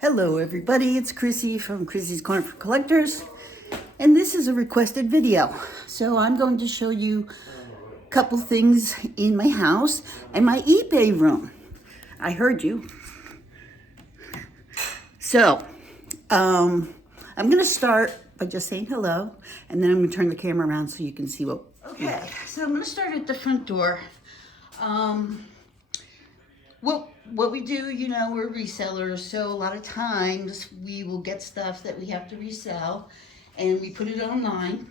Hello everybody, it's Chrissy from Chrissy's Corner for Collectors, and this is a requested video. So I'm going to show you a couple things in my house and my eBay room. I heard you. So, I'm going to start by just saying hello, and then I'm going to turn the camera around so you can see what... Okay, so I'm going to start at the front door. What we do, you know, we're resellers, so a lot of times we will get stuff that we have to resell and we put it online,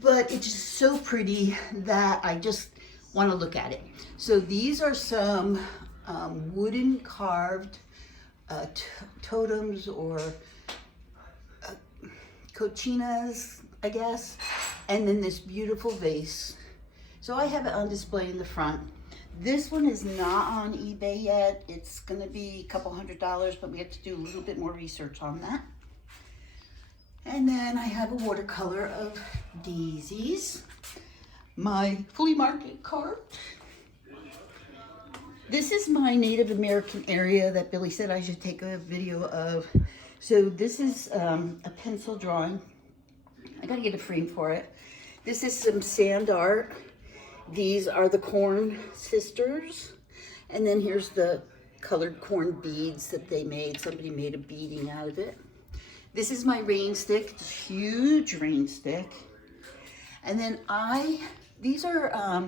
but it's just so pretty that I just want to look at it. So these are some wooden carved totems or cochinas, I guess, and then this beautiful vase. So I have it on display in the front. This one is not on eBay yet. It's gonna be a couple $100, but we have to do a little bit more research on that. And then I have a watercolor of daisies. My flea market cart. This is my Native American area that Billy said I should take a video of. So this is a pencil drawing. I gotta get a frame for it. This is some sand art. These are the corn sisters. And then here's the colored corn beads that they made. Somebody made a beading out of it. This is my rain stick, it's a huge rain stick. And then these are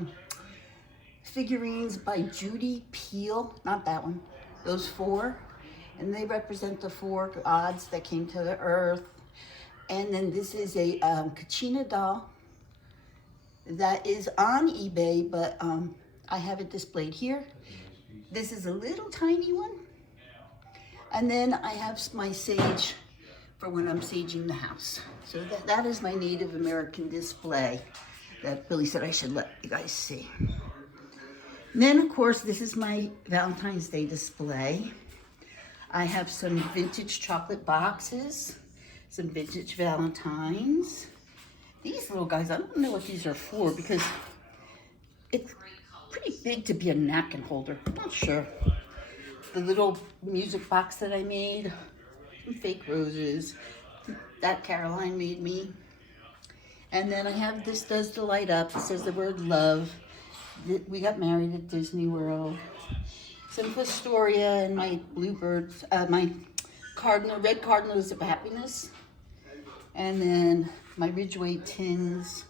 figurines by Judy Peel, not that one, those four. And they represent the four gods that came to the earth. And then this is a Kachina doll that is on eBay, but I have it displayed here. This is a little tiny one. And then I have my sage for when I'm saging the house. So that is my Native American display that Billy said I should let you guys see. And then, of course, this is my Valentine's Day display. I have some vintage chocolate boxes, some vintage Valentines. These little guys, I don't know what these are for because it's pretty big to be a napkin holder. I'm not sure. The little music box that I made, some fake roses, that Caroline made me. And then I have this does the light up. It says the word love. We got married at Disney World. Some Fostoria and my bluebirds, my red cardinals of happiness. And then my Ridgeway tins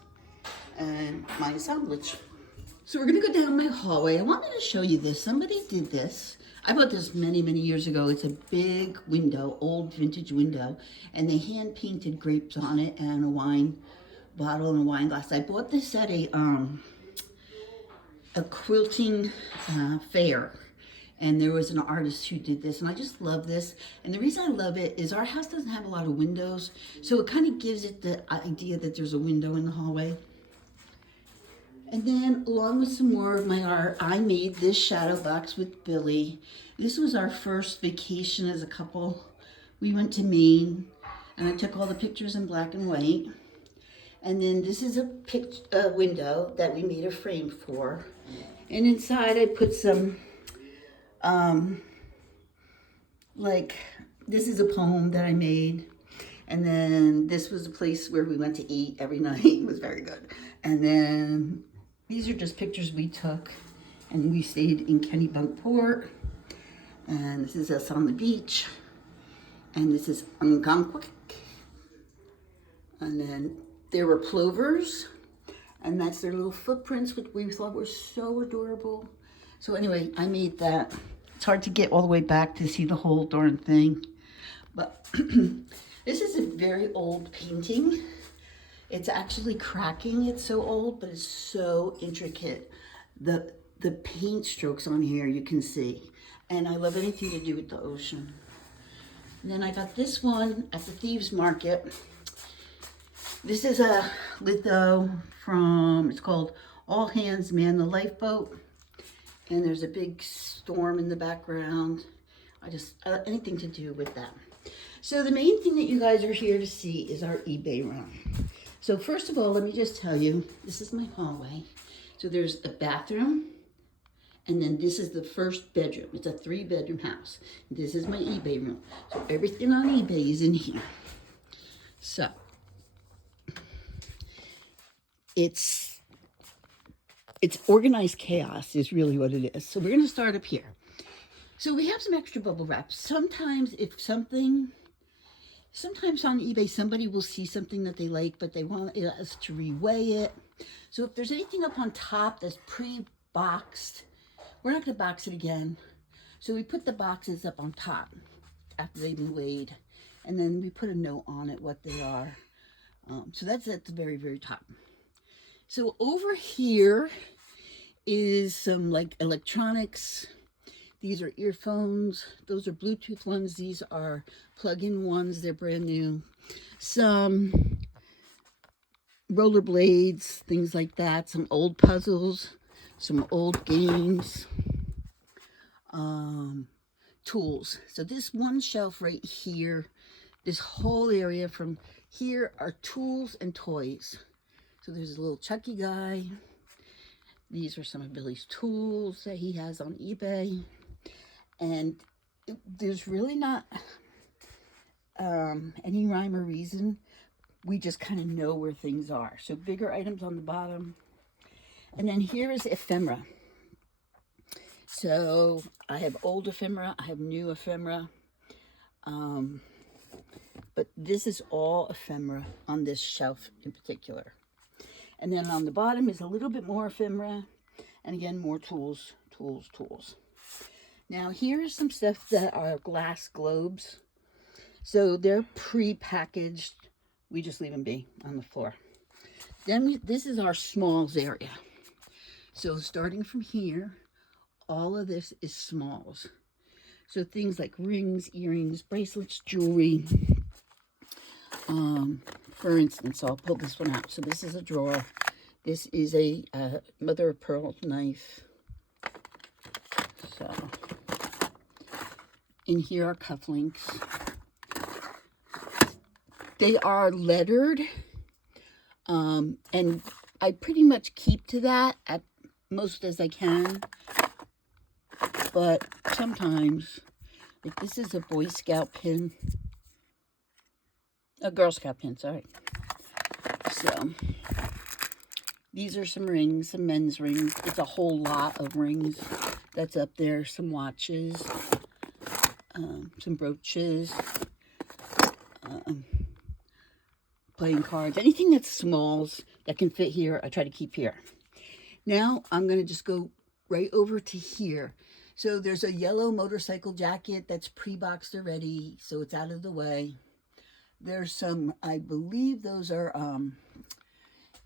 and my assemblage. So we're gonna go down my hallway. I wanted to show you this. Somebody did this. I bought this many, many years ago. It's a big window, old vintage window, and they hand painted grapes on it and a wine bottle and a wine glass. I bought this at a quilting fair. And there was an artist who did this, and I just love this. And the reason I love it is our house doesn't have a lot of windows, so it kind of gives it the idea that there's a window in the hallway. And then, along with some more of my art, I made this shadow box with Billy. This was our first vacation as a couple. We went to Maine, and I took all the pictures in black and white. And then this is a window that we made a frame for. And inside I put some this is a poem that I made, and then this was a place where we went to eat every night. It was very good. And then these are just pictures we took, and we stayed in Kennebunkport, and this is us on the beach, and this is Algonquin, and then there were plovers, and that's their little footprints, which we thought were so adorable. So anyway, I made that. It's hard to get all the way back to see the whole darn thing. But this is a very old painting. It's actually cracking. It's so old, but it's so intricate. The paint strokes on here, you can see. And I love anything to do with the ocean. And then I got this one at the Thieves Market. This is a litho from, it's called All Hands Man the Lifeboat. And there's a big storm in the background. Anything to do with that. So the main thing that you guys are here to see is our eBay room. So first of all, let me just tell you, this is my hallway. So there's a bathroom And then this is the first bedroom. It's a 3-bedroom house. This is my eBay room. So everything on eBay is in here. So it's organized chaos is really what it is. So we're going to start up here. So we have some extra bubble wrap. Sometimes sometimes on eBay, somebody will see something that they like, but they want us to reweigh it. So if there's anything up on top that's pre-boxed, we're not going to box it again. So we put the boxes up on top after they've been weighed. And then we put a note on it, what they are. So that's at the very, very top. So over here is some like electronics. These are earphones. Those are Bluetooth ones. These are plug-in ones. They're brand new. Some rollerblades, things like that. Some old puzzles, some old games, tools. So this one shelf right here, this whole area from here are tools and toys. So there's a little Chucky guy. These are some of Billy's tools that he has on eBay. And there's really not any rhyme or reason. We just kind of know where things are. So bigger items on the bottom. And then here is ephemera. So I have old ephemera. I have new ephemera. But this is all ephemera on this shelf in particular. And then on the bottom is a little bit more ephemera. And again, more tools, tools, tools. Now here's some stuff that are glass globes. So they're pre-packaged. We just leave them be on the floor. Then this is our smalls area. So starting from here, all of this is smalls. So things like rings, earrings, bracelets, jewelry. For instance, I'll pull this one out. So this is a drawer. This is a mother of pearl knife. So in here are cufflinks. They are lettered, and I pretty much keep to that at most as I can. But sometimes, like this is a Boy Scout pin, a Girl Scout pin, sorry. So these are some rings, some men's rings. It's a whole lot of rings that's up there. Some watches, some brooches, playing cards, anything that's smalls that can fit here, I try to keep here. Now I'm going to just go right over to here. So there's a yellow motorcycle jacket that's pre-boxed already, so it's out of the way. There's some, I believe those are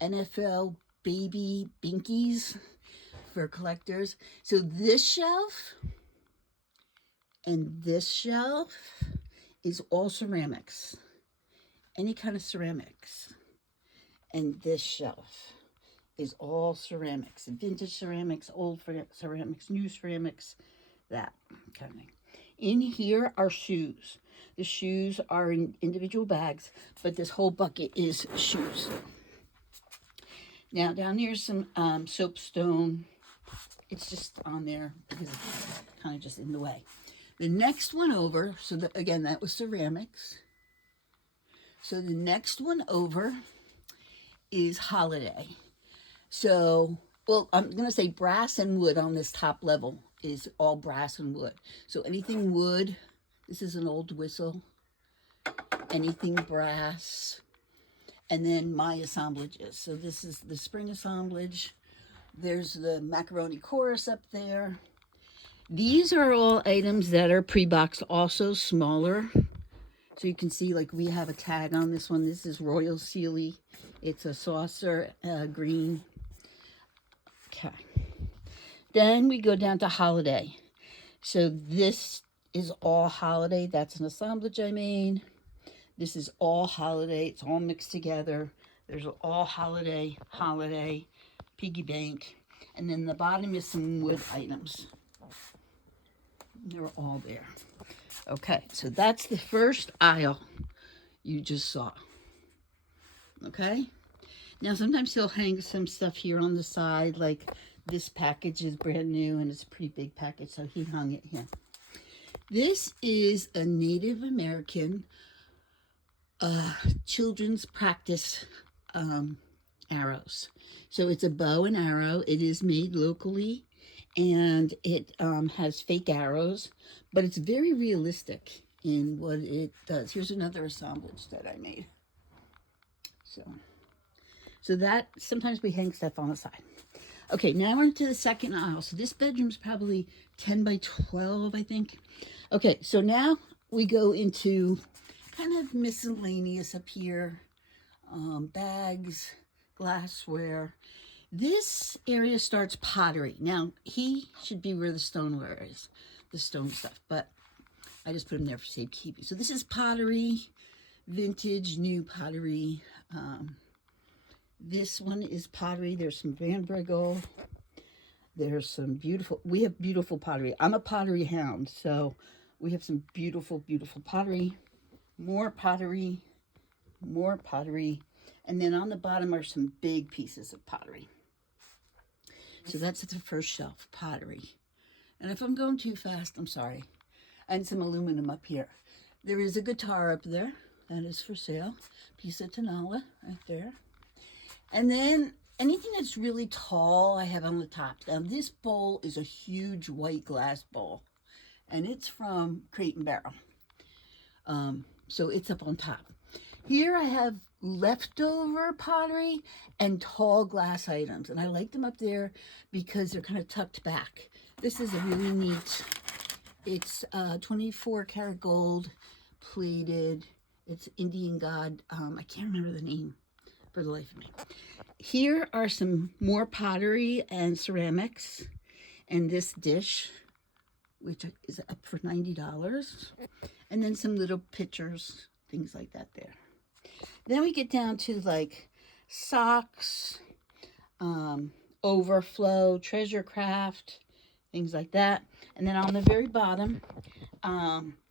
NFL baby binkies for collectors. So this shelf and this shelf is all ceramics. Any kind of ceramics. And this shelf is all ceramics. Vintage ceramics, old ceramics, new ceramics, that kind of thing. In here are shoes. The shoes are in individual bags, but this whole bucket is shoes. Now down here's some soapstone. It's just on there because it's kind of just in the way. The next one over, so again, that was ceramics. So the next one over is holiday. So, well, I'm going to say brass and wood on this top level is all brass and wood. So anything wood, this is an old whistle, anything brass, and then my assemblages. So this is the spring assemblage. There's the macaroni chorus up there. These are all items that are pre-boxed, also smaller. So you can see, like, we have a tag on this one. This is Royal Sealy. It's a saucer, green. Okay. Then we go down to holiday. So this is all holiday. That's an assemblage I made. This is all holiday. It's all mixed together. There's all holiday, piggy bank. And then the bottom is some wood items. They're all there. Okay, so that's the first aisle you just saw. Okay? Now, sometimes he'll hang some stuff here on the side, like this package is brand new and it's a pretty big package, so he hung it here. This is a Native American children's practice arrows. So it's a bow and arrow. It is made locally, and it has fake arrows, but it's very realistic in what it does. Here's another assemblage that I made. So that, sometimes we hang stuff on the side. Okay, now we're into the second aisle. So this bedroom's probably 10 by 12, I think. Okay, so now we go into kind of miscellaneous up here. Bags, glassware. This area starts pottery. Now, he should be where the stoneware is, the stone stuff, but I just put him there for safekeeping. So this is pottery, vintage, new pottery. This one is pottery. There's some Van Brigel. There's some beautiful, we have beautiful pottery. I'm a pottery hound, so we have some beautiful, beautiful pottery. More pottery, more pottery. And then on the bottom are some big pieces of pottery. So that's at the first shelf, pottery. And if I'm going too fast, I'm sorry. And some aluminum up here. There is a guitar up there. That is for sale. Piece of Tonala right there. And then anything that's really tall, I have on the top. Now this bowl is a huge white glass bowl. And it's from Crate and Barrel. So it's up on top. Here I have leftover pottery and tall glass items. And I like them up there because they're kind of tucked back. This is a really neat, it's 24 karat gold plated. It's Indian god. I can't remember the name for the life of me. Here are some more pottery and ceramics. And this dish, which is up for $90. And then some little pitchers, things like that there. Then we get down to like socks, overflow, treasure craft, things like that. And then on the very bottom,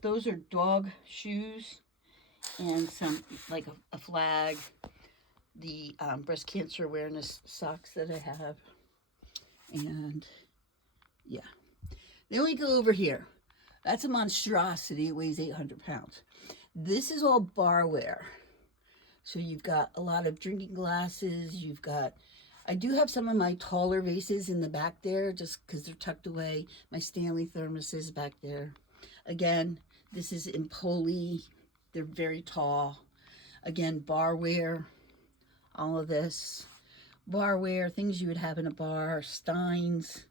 those are dog shoes and some, like a flag, the breast cancer awareness socks that I have. And yeah. Then we go over here. That's a monstrosity. It weighs 800 pounds. This is all barware. So you've got a lot of drinking glasses. You've got, I do have some of my taller vases in the back there just because they're tucked away. My Stanley thermoses back there. Again, this is in poly. They're very tall. Again, barware, all of this. Barware, things you would have in a bar, steins,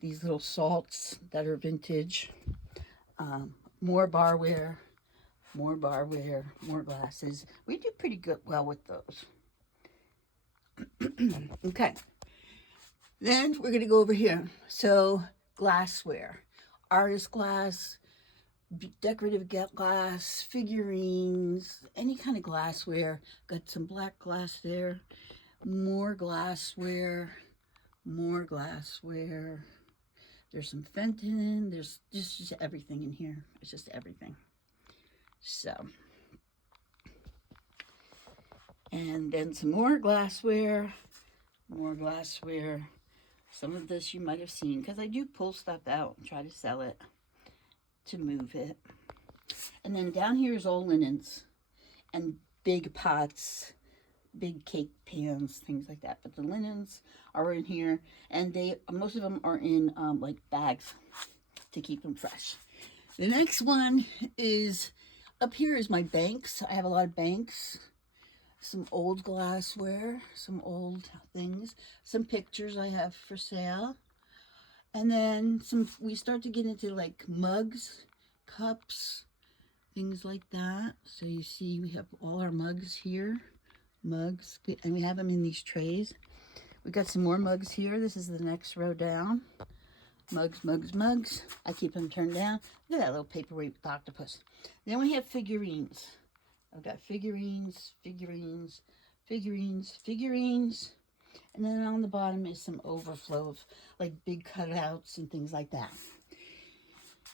these little salts that are vintage. More barware, more glasses. We do pretty good, well with those. Okay. Then we're going to go over here. So glassware, artist glass, decorative glass, figurines, any kind of glassware. Got some black glass there. More glassware, more glassware. There's some Fenton. There's just everything in here. It's just everything. So, and then some more glassware, more glassware. Some of this you might have seen because I do pull stuff out and try to sell it to move it. And then down here is all linens and big pots, big cake pans, things like that. But the linens are in here, and most of them are in like bags to keep them fresh. The next one is up here is my banks. I have a lot of banks, some old glassware, some old things, some pictures I have for sale, and then we start to get into like mugs, cups, things like that. So you see we have all our mugs here, mugs, and we have them in these trays. We got some more mugs here. This is the next row down. Mugs, mugs, mugs. I keep them turned down. Look at that little paperweight with the octopus. Then we have figurines. I've got figurines, figurines, figurines, figurines. And then on the bottom is some overflow of like big cutouts and things like that.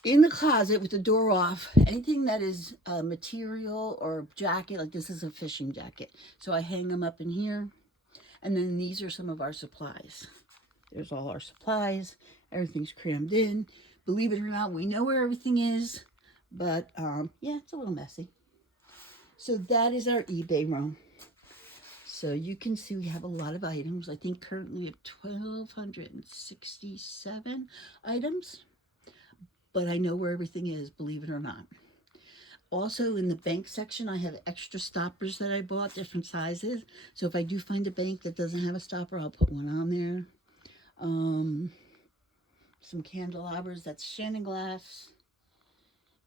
In the closet with the door off, anything that is material or jacket, like this is a fishing jacket. So I hang them up in here. And then these are some of our supplies. There's all our supplies. Everything's crammed in. Believe it or not, we know where everything is, but yeah, it's a little messy. So that is our eBay room. So you can see we have a lot of items. I think currently we have 1,267 items, but I know where everything is, believe it or not. Also in the bank section, I have extra stoppers that I bought, different sizes. So if I do find a bank that doesn't have a stopper, I'll put one on there. Some candelabras, that's Shannon glass.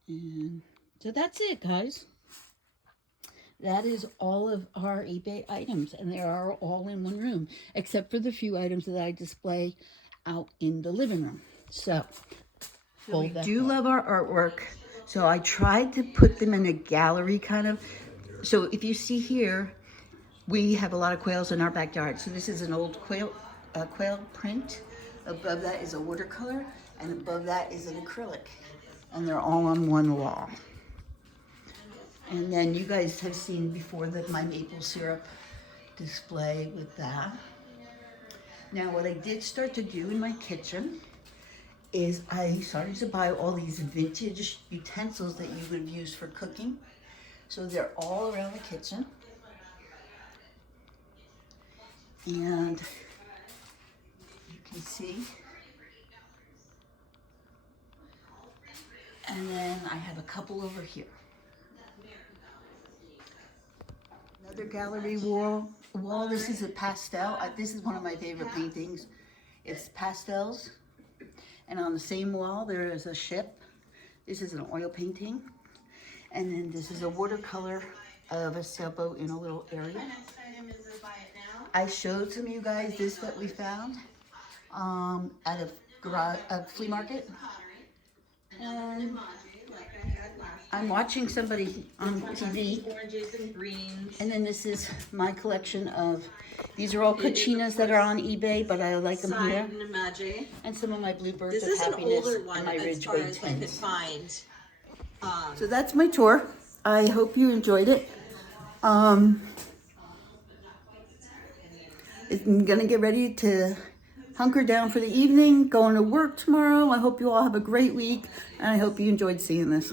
And so that's it, guys. That is all of our eBay items, and they are all in one room, except for the few items that I display out in the living room. So we do love our artwork, so I tried to put them in a gallery kind of. So if you see here, we have a lot of quails in our backyard. So this is an old quail print. Above that is a watercolor, and above that is an acrylic, and they're all on one wall. And then you guys have seen before my maple syrup display with that. Now what I did start to do in my kitchen is I started to buy all these vintage utensils that you would have used for cooking. So they're all around the kitchen. And you can see. And then I have a couple over here. Another gallery wall. This is a pastel. This is one of my favorite paintings. It's pastels. And on the same wall, there is a ship. This is an oil painting. And then this is a watercolor of a sailboat in a little area. I showed some of you guys this that we found at a flea market. And I'm watching somebody on TV. Oranges and greens. And then this is my collection of, these are all cochinas that are on eBay, but I like them here. And some of my bluebirds of happiness and my Ridgeway tins. So that's my tour. I hope you enjoyed it. I'm gonna get ready to hunker down for the evening, going to work tomorrow. I hope you all have a great week, and I hope you enjoyed seeing this.